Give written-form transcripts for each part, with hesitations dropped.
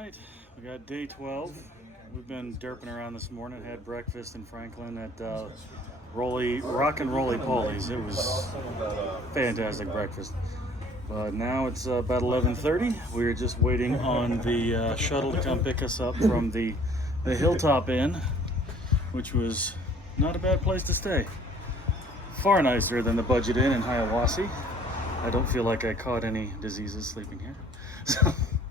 right, we got day 12. We've been derping around this morning. Had breakfast in Franklin at Rock and Roly Polies. It was fantastic breakfast. Now it's about 11:30. We're just waiting on the shuttle to come pick us up from the Hilltop Inn, which was not a bad place to stay. Far nicer than the Budget Inn in Hiawassee. I don't feel like I caught any diseases sleeping here.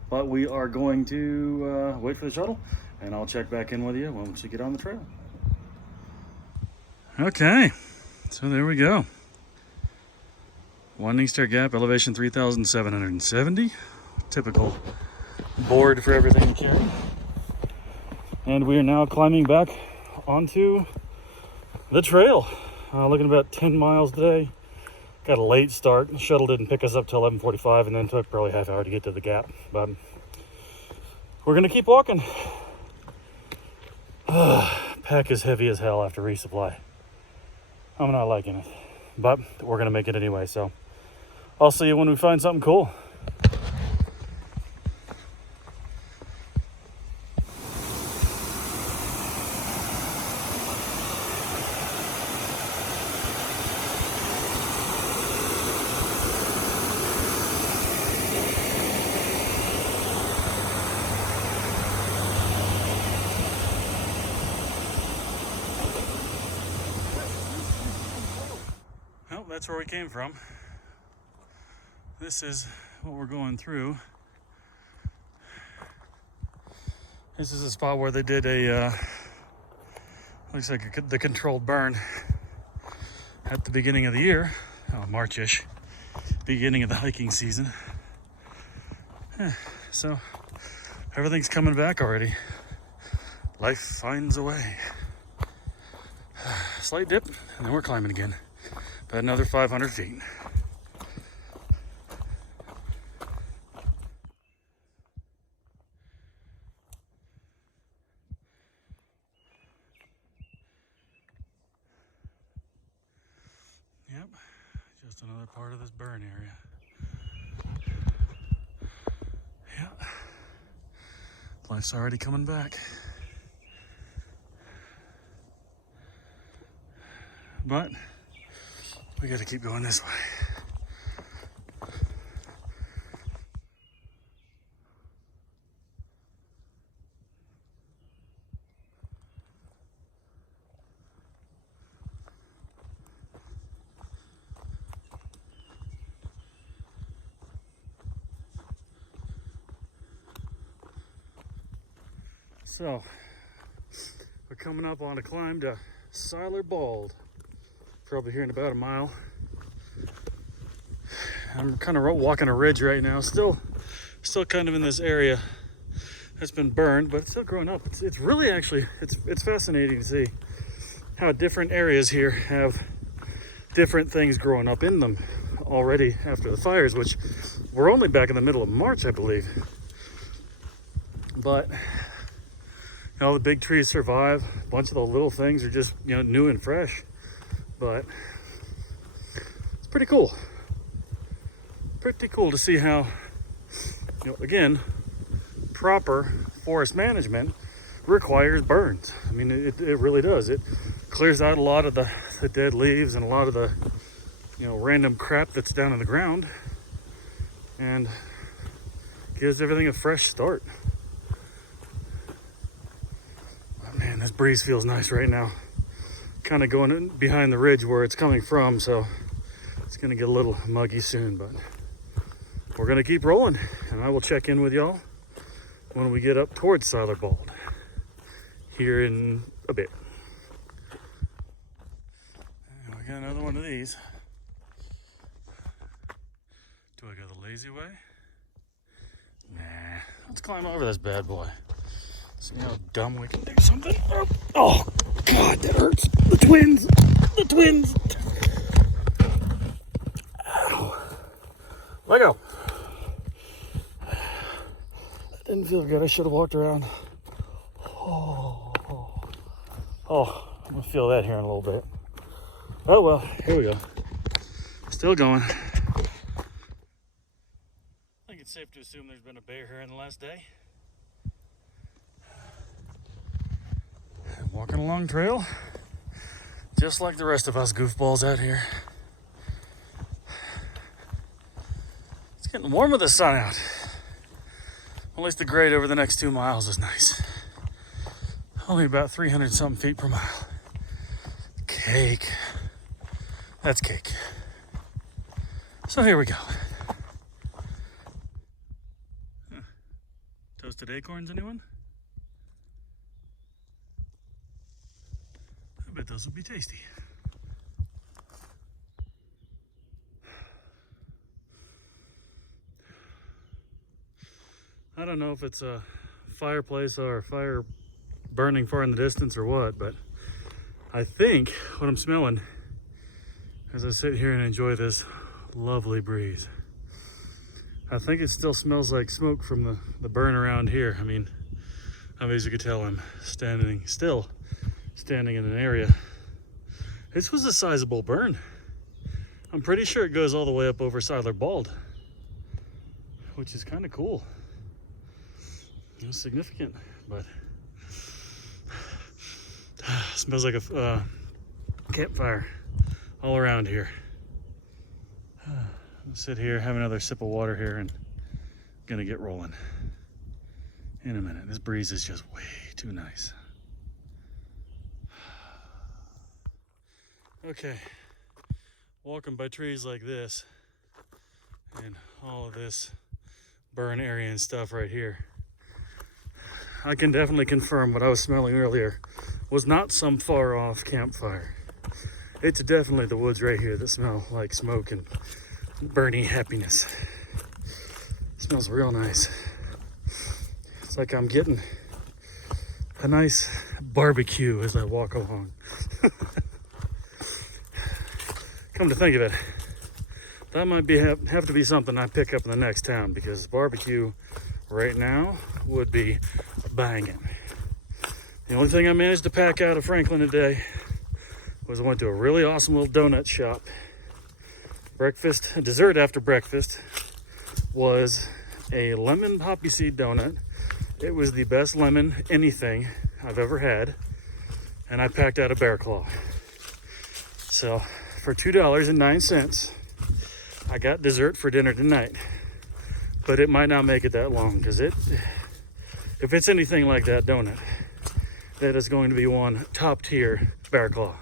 But we are going to wait for the shuttle, and I'll check back in with you once we get on the trail. Okay, so there we go. Winding Stair Gap, elevation 3,770. Typical board for everything you carry. And we are now climbing back onto the trail. Looking about 10 miles today. Got a late start. The shuttle didn't pick us up till 11:45, and then took probably half hour to get to the gap. But we're gonna keep walking. Pack is heavy as hell after resupply. I'm not liking it, but we're gonna make it anyway. So I'll see you when we find something cool. Well, that's where we came from. This is what we're going through. This is a spot where they did a, looks like the controlled burn at the beginning of the year, March-ish, beginning of the hiking season. So everything's coming back already. Life finds a way. Slight dip, and then we're climbing again. About another 500 feet. Yep, just another part of this burn area. Yeah, life's already coming back. But we gotta keep going this way. So, we're coming up on a climb to Wayah Bald. Probably here in about a mile. I'm kind of walking a ridge right now. Still kind of in this area that's been burned, but it's still growing up. It's really actually, it's fascinating to see how different areas here have different things growing up in them already after the fires, which we're only back in the middle of March, I believe. But all the big trees survive. A bunch of the little things are just, new and fresh. But it's pretty cool. Pretty cool to see how, again, proper forest management requires burns. I mean, it really does. It clears out a lot of the dead leaves and a lot of the, random crap that's down in the ground, and gives everything a fresh start. Oh, man, this breeze feels nice right now. Kind of going behind the ridge where it's coming from, so it's going to get a little muggy soon, but we're going to keep rolling, and I will check in with y'all when we get up towards Wayah Bald here in a bit. And we got another one of these. Do I go the lazy way? Nah, let's climb over this bad boy. See how dumb we can do something. Oh, God, that hurts. The twins. Ow. Let go. That didn't feel good. I should have walked around. Oh, I'm gonna feel that here in a little bit. Oh well, here we go. Still going. I think it's safe to assume there's been a bear here in the last day. Walking along trail, just like the rest of us goofballs out here. It's getting warm with the sun out. At least the grade over the next 2 miles is nice. Only about 300 something feet per mile. Cake. That's cake. So here we go. Toasted acorns, anyone? I bet those would be tasty. I don't know if it's a fireplace or a fire burning far in the distance or what, but I think what I'm smelling as I sit here and enjoy this lovely breeze, I think it still smells like smoke from the burn around here. I mean, as you can tell, I'm standing in an area. This was a sizable burn. I'm pretty sure it goes all the way up over Wayah Bald, which is kind of cool. It was significant, but smells like a campfire all around here. I'll sit here, have another sip of water here, and gonna get rolling in a minute. This breeze is just way too nice. Okay, walking by trees like this and all of this burn area and stuff right here, I can definitely confirm what I was smelling earlier was not some far off campfire. It's definitely the woods right here that smell like smoke and burning happiness. It smells real nice. It's like I'm getting a nice barbecue as I walk along. Come to think of it, that might have to be something I pick up in the next town, because barbecue right now would be banging. The only thing I managed to pack out of Franklin today was I went to a really awesome little donut shop. Dessert after breakfast was a lemon poppy seed donut. It was the best lemon anything I've ever had, and I packed out a bear claw. So for $2.09, I got dessert for dinner tonight. But it might not make it that long, because if it's anything like that donut, that is going to be one top tier bear claw.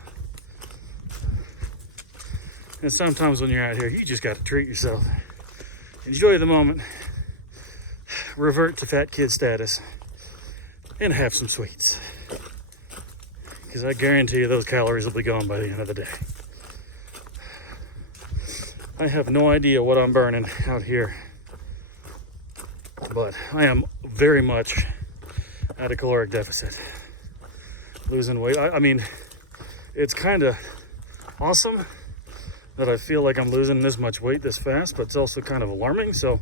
And sometimes when you're out here, you just got to treat yourself. Enjoy the moment, revert to fat kid status, and have some sweets. Because I guarantee you those calories will be gone by the end of the day. I have no idea what I'm burning out here, but I am very much at a caloric deficit. Losing weight. I mean, it's kind of awesome that I feel like I'm losing this much weight this fast, but it's also kind of alarming. So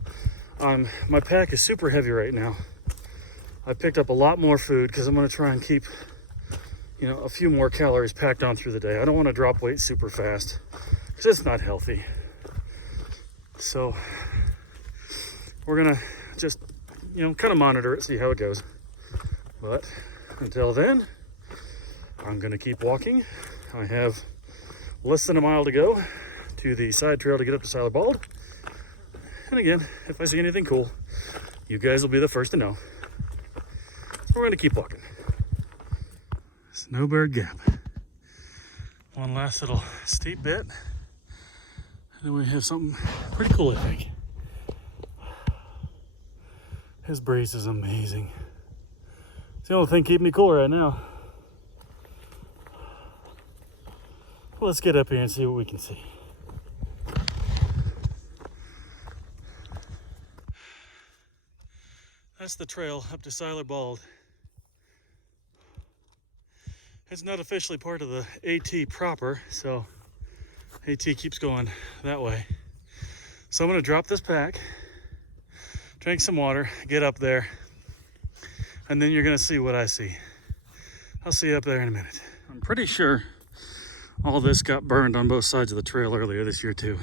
my pack is super heavy right now. I picked up a lot more food because I'm going to try and keep, a few more calories packed on through the day. I don't want to drop weight super fast because it's not healthy. So we're going to just, kind of monitor it, see how it goes. But until then, I'm going to keep walking. I have less than a mile to go to the side trail to get up to Wayah Bald. And again, if I see anything cool, you guys will be the first to know. We're going to keep walking. Snowbird Gap. One last little steep bit. And then we have something pretty cool, I think. His breeze is amazing. It's the only thing keeping me cool right now. Well, let's get up here and see what we can see. That's the trail up to Wayah Bald. It's not officially part of the AT proper, so AT keeps going that way. So I'm gonna drop this pack, drink some water, get up there, and then you're gonna see what I see. I'll see you up there in a minute. I'm pretty sure all this got burned on both sides of the trail earlier this year too.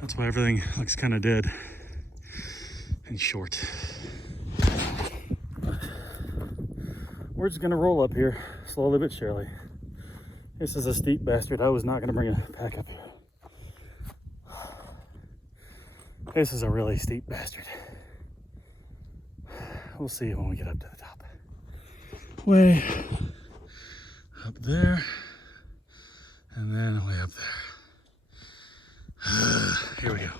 That's why everything looks kind of dead and short. we're just gonna roll up here slowly but surely. This is a steep bastard. I was not gonna bring a pack up here. This is a really steep bastard. We'll see when we get up to the top. Way up there, and then way up there. Here we go.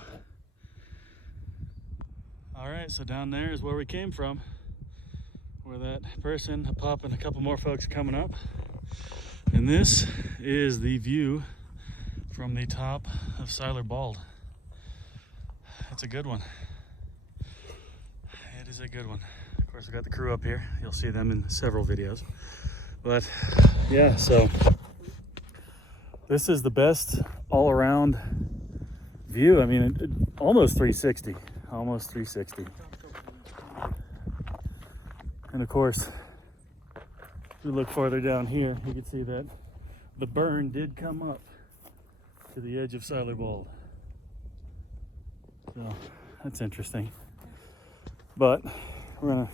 All right, so down there is where we came from, where that person, a pup, and a couple more folks coming up. And this is the view from the top of Wayah Bald. It's a good one. It is a good one. Of course, I got the crew up here. You'll see them in several videos. But yeah, so this is the best all-around view. I mean, almost 360. Almost 360. And of course, if we look farther down here, you can see that the burn did come up to the edge of Wayah Bald. So that's interesting. But we're gonna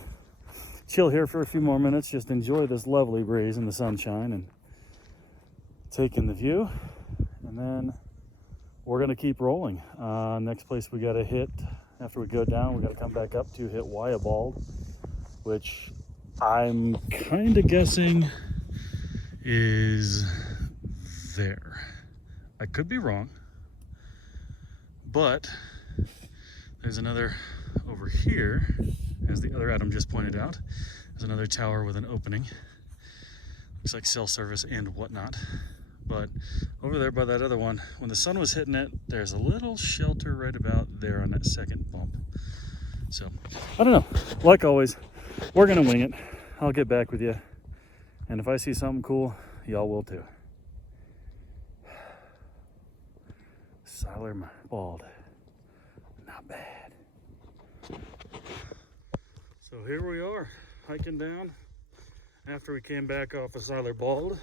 chill here for a few more minutes, just enjoy this lovely breeze and the sunshine and take in the view. And then we're gonna keep rolling. Next place we gotta hit after we go down, we gotta come back up to hit Wayah Bald, which I'm kind of guessing is there. I could be wrong, but there's another over here, as the other Adam just pointed out. There's another tower with an opening. Looks like cell service and whatnot. But over there by that other one, when the sun was hitting it, there's a little shelter right about there on that second bump. So, I don't know. Like always, we're gonna wing it. I'll get back with you. And if I see something cool, y'all will too. Wayah Bald. Not bad. So here we are, hiking down after we came back off of Wayah Bald.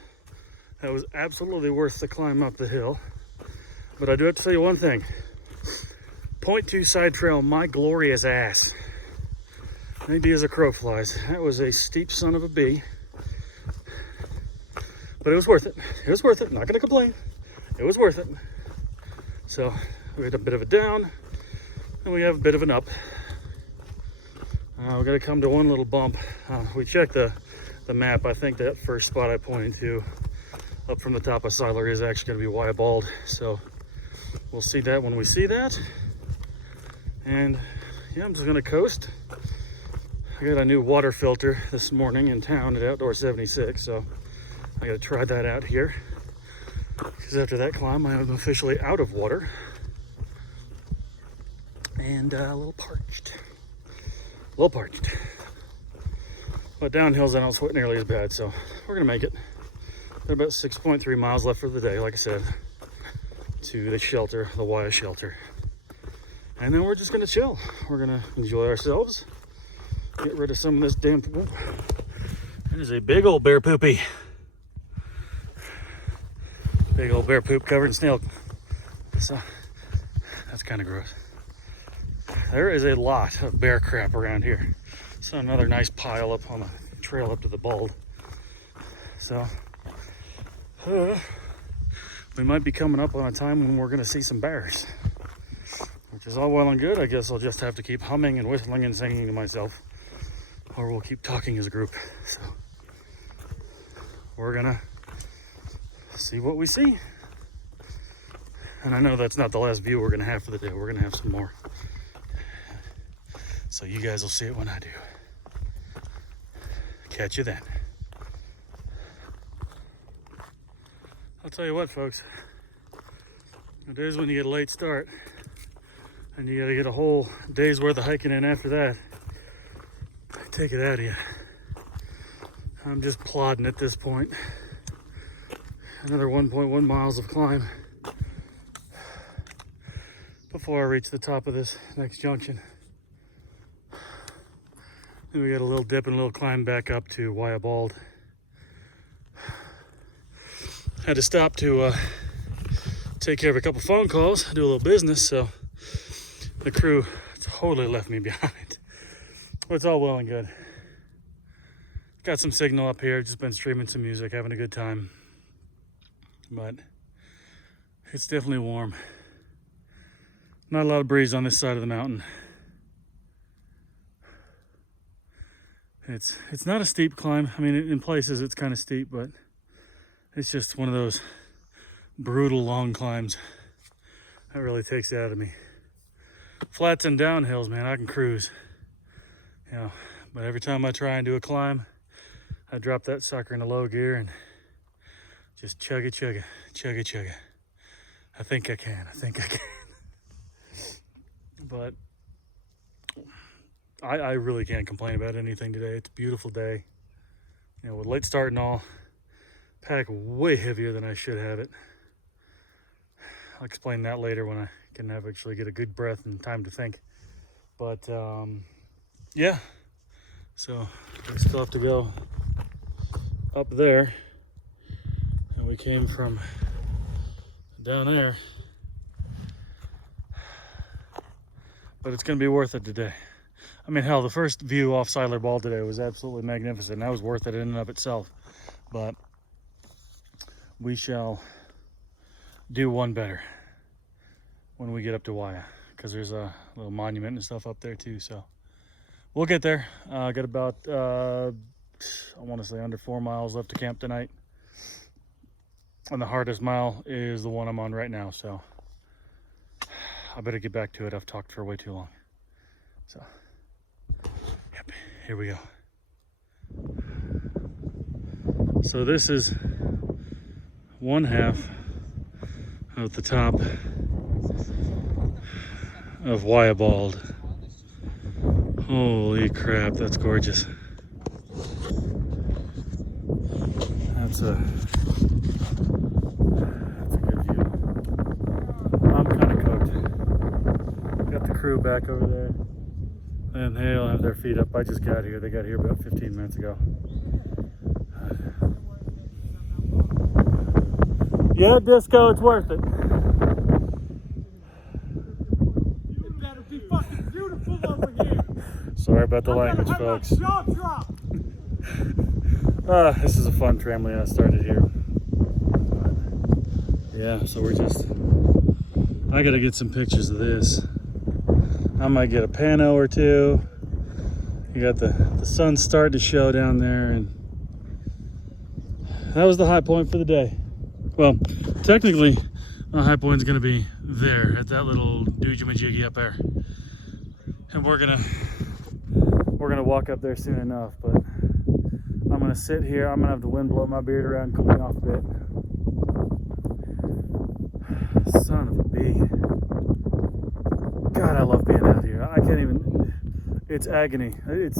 That was absolutely worth the climb up the hill. But I do have to tell you one thing. Point 2 side trail, my glorious ass. Maybe as a crow flies. That was a steep son of a bee. But it was worth it. It was worth it. I'm not gonna complain. It was worth it. So we had a bit of a down and we have a bit of an up. We gotta come to one little bump. We checked the map. I think that first spot I pointed to up from the top of Wayah is actually going to be Wayah Bald. So we'll see that when we see that. And yeah, I'm just going to coast. I got a new water filter this morning in town at Outdoor 76, so I got to try that out here. Because after that climb, I am officially out of water. And a little parched. A little parched. But downhills I don't sweat nearly as bad, so we're going to make it. Got about 6.3 miles left for the day, like I said, to the shelter, the Wayah Shelter. And then we're just gonna chill. We're gonna enjoy ourselves, get rid of some of this damn poop. That is a big old bear poopy. Big old bear poop covered in snail. So that's kind of gross. There is a lot of bear crap around here. So another nice pile up on the trail up to the Bald. So we might be coming up on a time when we're going to see some bears, which is all well and good. I guess I'll just have to keep humming and whistling and singing to myself, or we'll keep talking as a group. So we're going to see what we see. And I know that's not the last view we're going to have for the day. We're going to have some more. So you guys will see it when I do. Catch you then. I'll tell you what, folks, the days when you get a late start and you gotta get a whole day's worth of hiking in after that, take it out of you. I'm just plodding at this point. Another 1.1 miles of climb before I reach the top of this next junction. Then we got a little dip and a little climb back up to Wayah Bald. Had to stop to take care of a couple phone calls, do a little business, so the crew totally left me behind. But it's all well and good. Got some signal up here. Just been streaming some music, having a good time. But it's definitely warm. Not a lot of breeze on this side of the mountain. It's not a steep climb. I mean, in places it's kind of steep, but it's just one of those brutal long climbs that really takes it out of me. Flats and downhills, man, I can cruise. You know, but every time I try and do a climb, I drop that sucker into low gear and just chug it, chug it, chug it, chug it. I think I can. But I really can't complain about anything today. It's a beautiful day. You know, with late start and all, pack way heavier than I should have it. I'll explain that later when I can actually get a good breath and time to think. But yeah, so we still have to go up there, and we came from down there, but it's gonna be worth it today. I mean, hell, the first view off Wayah Bald today was absolutely magnificent. That was worth it in and of itself. But we shall do one better when we get up to Wayah, because there's a little monument and stuff up there too. So we'll get there. Got about, I want to say under 4 miles left to camp tonight. And the hardest mile is the one I'm on right now. So I better get back to it. I've talked for way too long. So. Yep, here we go. So this is one half of the top of Wayah Bald. Holy crap, that's gorgeous. That's a good view. I'm kind of cooked. Got the crew back over there. And they'll have their feet up. I just got here. They got here about 15 minutes ago. Yeah, Disco, it's worth it. It better be fucking beautiful over here. Sorry about the language, folks. Jaw drop. This is a fun trampoline I started here. Yeah, so I gotta get some pictures of this. I might get a pano or two. You got the sun starting to show down there, and that was the high point for the day. Well, technically, the high point's gonna be there at that little doojimajiggy up there, and we're gonna walk up there soon enough. But I'm gonna sit here. I'm gonna have the wind blow my beard around, cool me off a bit. Son of a bee. God, I love being out here. I can't even, it's agony. It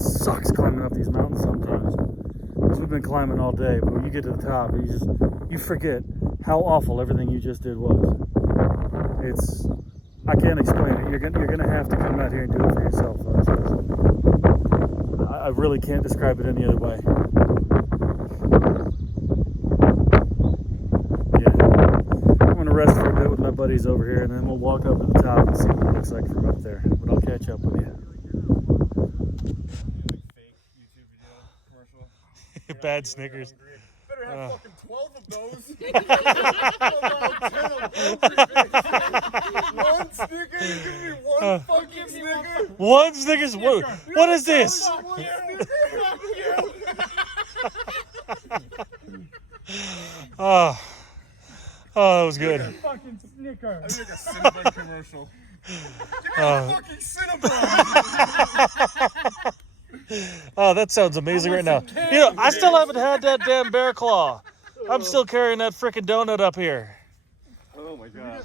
sucks climbing up these mountains sometimes. Because we've been climbing all day, but when you get to the top, you forget how awful everything you just did was. I can't explain it. You're gonna have to come out here and do it for yourself, folks. I really can't describe it any other way. Rest for a bit with my buddies over here, and then we'll walk up to the top and see what it looks like from up there. But I'll catch up with you. Fake YouTube video commercial. Bad Snickers. Better have fucking 12 of those. One Snicker, give me one fucking Snicker. One Snickers? What is this? Oh, that was good. Fucking Snicker. I need like a Cinnabon commercial. Give me a fucking Cinnabon. Oh, that sounds amazing right now. You know, I still haven't had that damn bear claw. I'm still carrying that freaking donut up here. Oh my god.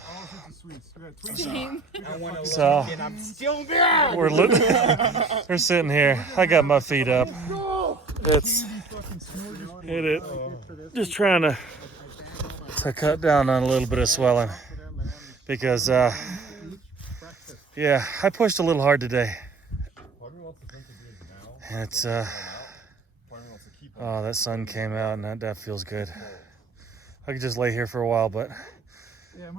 So, I'm still there. we're sitting here. I got my feet up. It's just trying to cut down on a little bit of swelling, because yeah, I pushed a little hard today, and it's oh, that sun came out, and that feels good. I could just lay here for a while, but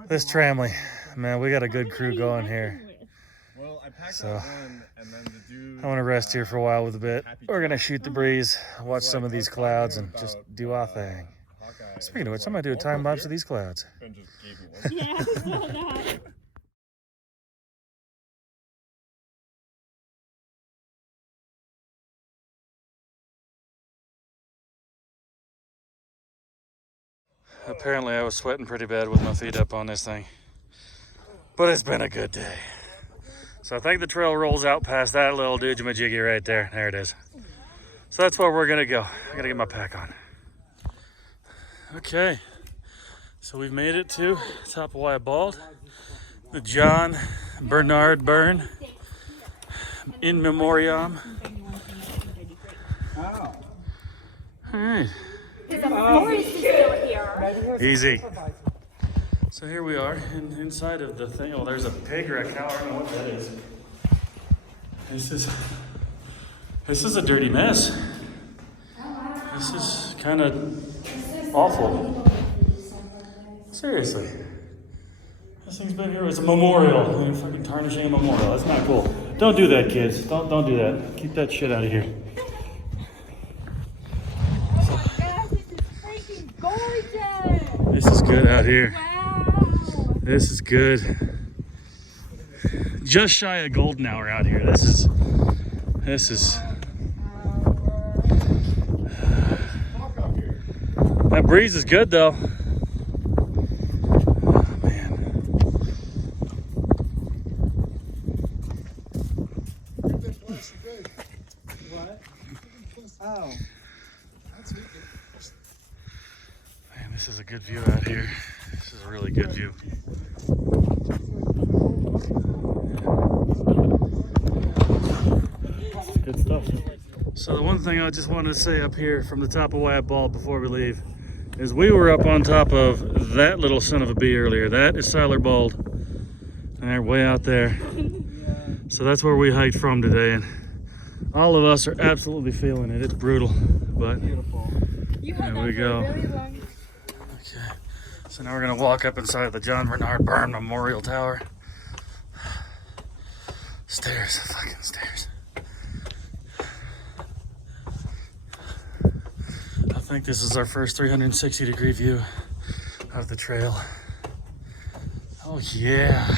this tramley, man, we got a good crew going here. Well, I packed So, out one, and then the dude. I want to rest here for a while with a bit. We're gonna shoot the breeze, watch some of these clouds, and just do our thing. Speaking of which, I might do a time lapse of these clouds. And just gave me one. Yeah, I saw that. Apparently I was sweating pretty bad with my feet up on this thing. But it's been a good day. So I think the trail rolls out past that little doojimajiggy right there. There it is. So that's where we're gonna go. I gotta get my pack on. Okay. So we've made it to top of Wayah Bald. The John Bernard Burn in memoriam. All right. Easy. So here we are inside of the thing. Oh, there's a pig or a cow. I don't know what that is. This is a dirty mess. This is kind of awful. Seriously. This thing's been here. It's a memorial. They're fucking tarnishing a memorial. That's not cool. Don't do that, kids. Don't do that. Keep that shit out of here. This is good out here. Wow. This is good. Just shy of golden hour out here. This is. That breeze is good though. Oh, man. Oh. Man, this is a good view out here. This is a really good view. Good stuff. So the one thing I just wanted to say up here from the top of Wayah Bald before we leave is we were up on top of that little son of a bee earlier. That is Siler Bald. And they're way out there. So that's where we hiked from today. And all of us are absolutely feeling it. It's brutal, but there we go. Okay, so now we're gonna walk up inside the John Bernard Burn Memorial Tower. Stairs, fucking stairs. I think this is our first 360-degree view of the trail. Oh yeah.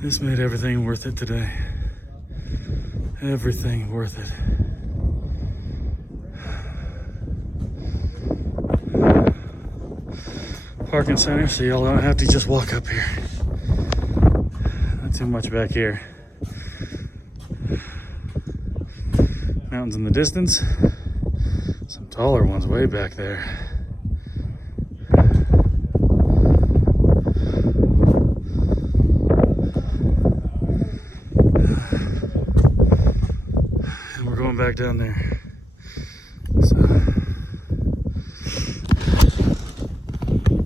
This made everything worth it today. Everything worth it. Parking center, so y'all don't have to just walk up here. Not too much back here. Mountains in the distance. Some taller ones way back there. Back down there. So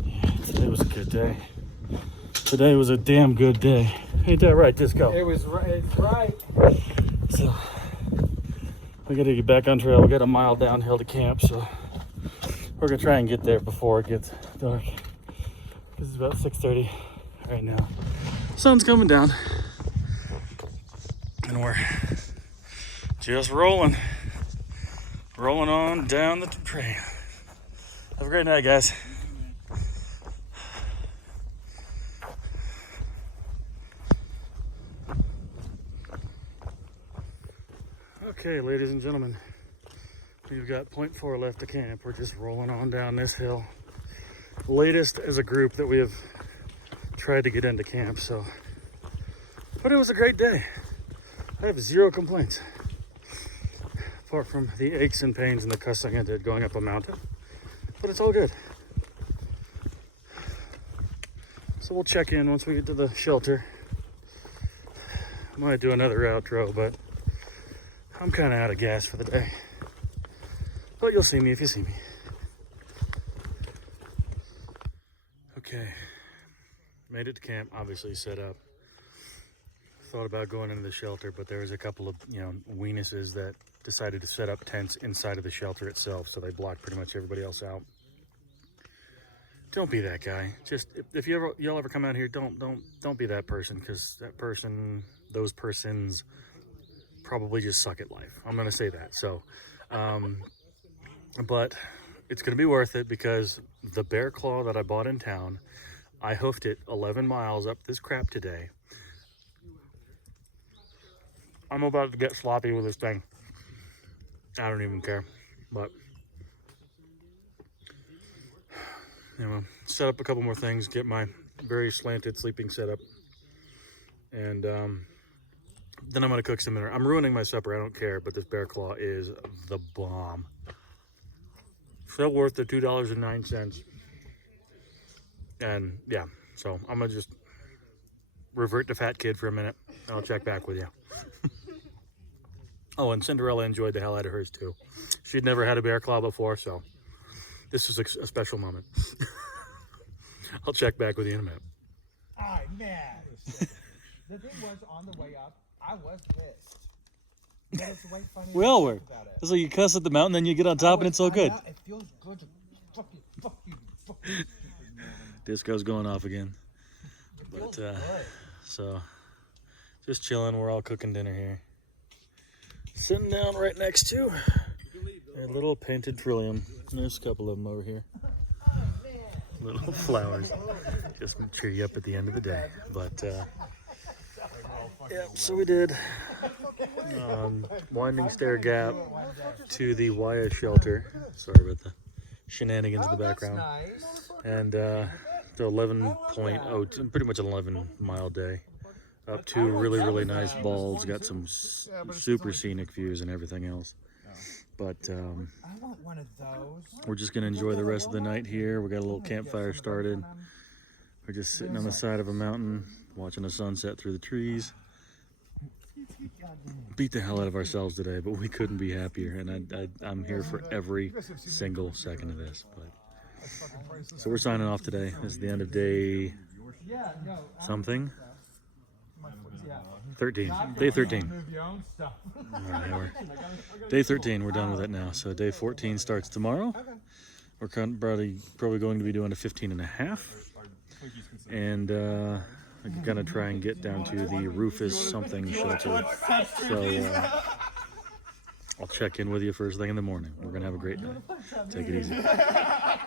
yeah, today was a good day. Today was a damn good day. Ain't that right, Disco? It was right. It's right. So we gotta get back on trail. We got a mile downhill to camp, so we're gonna try and get there before it gets dark. This is about 6:30 right now. Sun's coming down. And we're just rolling on down the trail. Have a great night, guys. Okay, ladies and gentlemen, we've got 0.4 left to camp. We're just rolling on down this hill. Latest as a group that we have tried to get into camp, so. But it was a great day. I have zero complaints. Apart from the aches and pains and the cussing I did going up a mountain. But it's all good. So we'll check in once we get to the shelter. I might do another outro, but I'm kind of out of gas for the day. But you'll see me if you see me. Okay. Made it to camp, obviously set up. Thought about going into the shelter, but there was a couple of, weenuses that decided to set up tents inside of the shelter itself, so they blocked pretty much everybody else out. Don't be that guy. Just if y'all ever come out here, don't be that person, because that person, those persons, probably just suck at life. I'm gonna say that. So, but it's gonna be worth it, because the bear claw that I bought in town, I hoofed it 11 miles up this crap today. I'm about to get sloppy with this thing. I don't even care, but anyway, set up a couple more things, get my very slanted sleeping setup, and then I'm gonna cook some dinner. I'm ruining my supper, I don't care, but this bear claw is the bomb. So worth the $2.09. And yeah, so I'm gonna just revert to fat kid for a minute. I'll check back with you. Oh, and Cinderella enjoyed the hell out of hers too. She'd never had a bear claw before, so this is a special moment. I'll check back with you in a minute. I'm mad. The thing was, on the way up, I was pissed. But it's way funny. We all were. about it. It's like you cuss at the mountain, then you get on top, and it's so good. It feels good to fuck you, stupid man. Disco's going off again. It feels But good. so just chilling. We're all cooking dinner here. Sitting down right next to a little painted trillium. There's a couple of them over here. Little flowers. Just to cheer you up at the end of the day. But yeah, so we did Winding Stair Gap to the Wayah Shelter. Sorry about the shenanigans in the background. Nice. And the 11.0, pretty much an 11-mile day. Up to really, really nice balls. Got some super scenic views and everything else. But I want one of those. we're just going to enjoy the rest of the night here. We got a little campfire started. We're just sitting on the side of a mountain, watching the sunset through the trees. Beat the hell out of ourselves today, but we couldn't be happier. And I'm here for every single second of this. But so we're signing off today. This is the end of day something. 13. Day 13. All right, day 13. We're done with it now. So day 14 starts tomorrow. We're probably going to be doing a 15 and a half. And I'm going to try and get down to the Rufus something shelter. So I'll check in with you first thing in the morning. We're going to have a great night. Take it easy.